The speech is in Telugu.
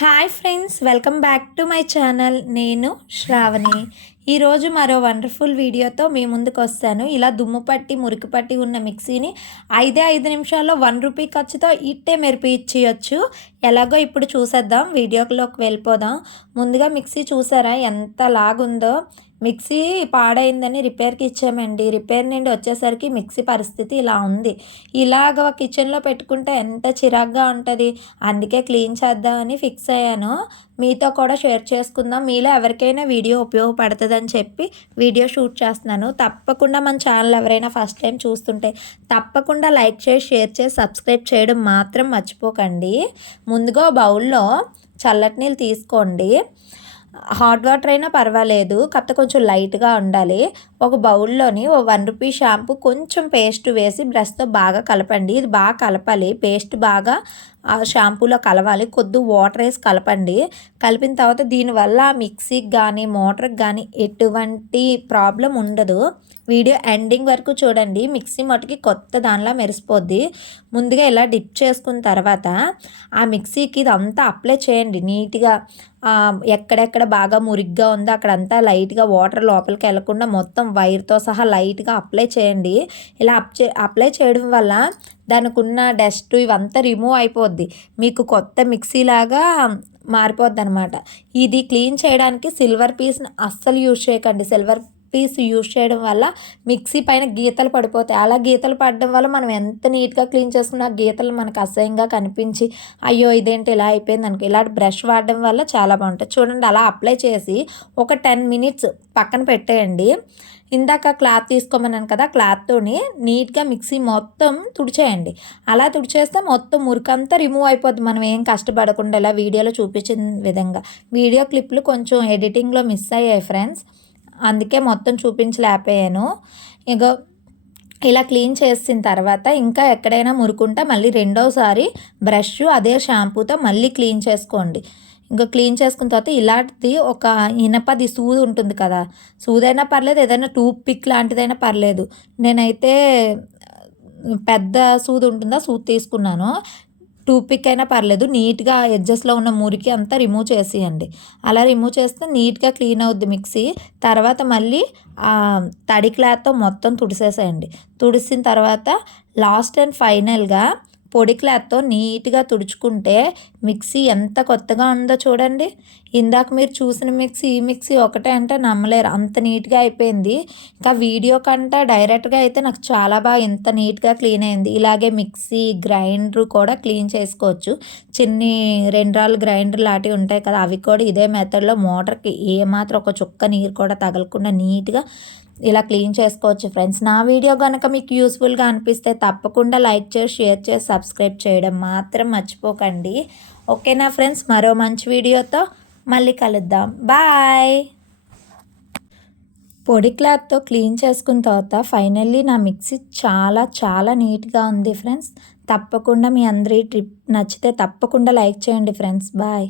Hi friends welcome back to my channel. నేను శ్రావణి. ఈరోజు మరో వండర్ఫుల్ వీడియోతో మీ ముందుకు వస్తాను ఇలా దుమ్ము పట్టి మురికి పట్టి ఉన్న మిక్సీని ఐదే ఐదు నిమిషాల్లో వన్ రూపీ ఖర్చుతో ఇట్టే మెరిపి ఇచ్చేయచ్చు ఎలాగో ఇప్పుడు చూసేద్దాం వీడియోలోకి వెళ్ళిపోదాం. ముందుగా మిక్సీ చూసారా ఎంత లాగుందో. మిక్సీ పాడైందని రిపేర్కి ఇచ్చామండి. రిపేర్ నుండి వచ్చేసరికి మిక్సీ పరిస్థితి ఇలా ఉంది. ఇలాగ కిచెన్లో పెట్టుకుంటే ఎంత చిరాగ్గా ఉంటుంది? అందుకే క్లీన్ చేద్దామని ఫిక్స్ అయ్యాను. మీతో కూడా షేర్ చేసుకుందాం. మీలో ఎవరికైనా వీడియో ఉపయోగపడుతుందని చెప్పి వీడియో షూట్ చేస్తున్నాను. తప్పకుండా మన ఛానల్ ఎవరైనా ఫస్ట్ టైం చూస్తుంటే తప్పకుండా లైక్ చేసి షేర్ చేసి సబ్స్క్రైబ్ చేయడం మాత్రం మర్చిపోకండి. ముందుగా బౌల్లో చల్లటి నీళ్ళు తీసుకోండి. హాట్ వాటర్ అయినా పర్వాలేదు కాకపోతే కొంచెం లైట్గా ఉండాలి. ఒక బౌల్లోని ఓ వన్ రూపీ షాంపూ కొంచెం పేస్ట్ వేసి బ్రష్తో బాగా కలపండి. ఇది బాగా కలపాలి. పేస్ట్ బాగా ఆ షాంపూలో కలవాలి. కొద్ది వాటర్ వేసి కలపండి. కలిపిన తర్వాత దీనివల్ల మిక్సీకి కానీ మోటార్కి కానీ ఎటువంటి ప్రాబ్లం ఉండదు. వీడియో ఎండింగ్ వరకు చూడండి. మిక్సీ మటుకి కొత్త దానిలా మెరిసిపోద్ది. ముందుగా ఇలా డిప్ చేసుకున్న తర్వాత ఆ మిక్సీకి ఇదంతా అప్లై చేయండి. నీట్గా ఎక్కడెక్కడ బాగా మురిగ్గా ఉందో అక్కడంతా లైట్గా వాటర్ లోపలికి వెళ్ళకుండా మొత్తం వైర్తో సహా లైట్గా అప్లై చేయండి. ఇలా అప్లై చేయడం వల్ల దానికి ఉన్న డస్ట్ ఇవంతా రిమూవ్ అయిపోద్ది. మీకు కొత్త మిక్సీ లాగా మారిపోద్ది అనమాట ఇది క్లీన్ చేయడానికి సిల్వర్ పీస్ని అస్సలు యూజ్ చేయకండి. సిల్వర్ పీస్ యూజ్ చేయడం వల్ల మిక్సీ పైన గీతలు పడిపోతాయి. అలా గీతలు పడడం వల్ల మనం ఎంత నీట్గా క్లీన్ చేసుకున్న గీతలు మనకు అసహ్యంగా కనిపించి అయ్యో ఇదేంటి ఇలా అయిపోయింది అనుకో ఇలాంటి బ్రష్ వాడడం వల్ల చాలా బాగుంటుంది చూడండి అలా అప్లై చేసి ఒక టెన్ మినిట్స్ పక్కన పెట్టేయండి. ఇందాక క్లాత్ తీసుకోమన్నాను కదా క్లాత్తోని నీట్గా మిక్సీ మొత్తం తుడిచేయండి. అలా తుడిచేస్తే మొత్తం మురికంతా రిమూవ్ అయిపోద్ది. మనం ఏం కష్టపడకుండా ఇలా వీడియోలో చూపించిన విధంగా. వీడియో క్లిప్లు కొంచెం ఎడిటింగ్లో మిస్ అయ్యాయి ఫ్రెండ్స్. అందుకే మొత్తం చూపించలేకపోయాను. ఇక ఇలా క్లీన్ చేసిన తర్వాత ఇంకా ఎక్కడైనా మురుకుంటే మళ్ళీ రెండోసారి బ్రష్ అదే షాంపూతో మళ్ళీ క్లీన్ చేసుకోండి. ఇంకా క్లీన్ చేసుకున్న తర్వాత ఇలాంటిది ఒక ఇనపది సూది ఉంటుంది కదా సూదైనా పర్లేదు ఏదైనా టూ పిక్ లాంటిదైనా పర్లేదు. నేనైతే పెద్ద సూది ఉంటుందా సూది తీసుకున్నాను. టూపిక్ అయినా పర్లేదు నీట్గా ఎడ్జస్ట్లో ఉన్న మురికి అంతా రిమూవ్ చేసేయండి. అలా రిమూవ్ చేస్తే నీట్గా క్లీన్ అవుద్ది మిక్సీ. తర్వాత మళ్ళీ తడి క్లాత్తో మొత్తం తుడిసేసేయండి. తుడిసిన తర్వాత లాస్ట్ అండ్ ఫైనల్గా పొడి క్లాత్తో నీట్గా తుడుచుకుంటే మిక్సీ ఎంత కొత్తగా ఉందో చూడండి. ఇందాక మీరు చూసిన మిక్సీ ఈ మిక్సీ ఒకటే అంటే నమ్మలేరు. అంత నీట్గా అయిపోయింది. ఇంకా వీడియో కంటే డైరెక్ట్గా అయితే నాకు చాలా బాగా ఇంత నీట్గా క్లీన్ అయింది. ఇలాగే మిక్సీ గ్రైండర్ కూడా క్లీన్ చేసుకోవచ్చు. చిన్ని రెండు రాళ్ళు గ్రైండర్ లాంటివి ఉంటాయి కదా అవి కూడా ఇదే మెథడ్లో మోటార్కి ఏమాత్రం ఒక చుక్క నీరు కూడా తగలకుండా నీట్గా ఇలా క్లీన్ చేసుకోవచ్చు ఫ్రెండ్స్. నా వీడియో కనుక మీకు యూస్ఫుల్గా అనిపిస్తే తప్పకుండా లైక్ చేసి షేర్ చేసి సబ్స్క్రైబ్ చేయడం మాత్రం మర్చిపోకండి. ఓకేనా ఫ్రెండ్స్? మరో మంచి వీడియోతో మళ్ళీ కలుద్దాం. బాయ్! పొడి క్లాత్తో క్లీన్ చేసుకున్న తర్వాత ఫైనల్లీ నా మిక్సీ చాలా చాలా నీట్గా ఉంది ఫ్రెండ్స్. తప్పకుండా మీ అందరి ట్రిప్ నచ్చితే తప్పకుండా లైక్ చేయండి ఫ్రెండ్స్. బాయ్!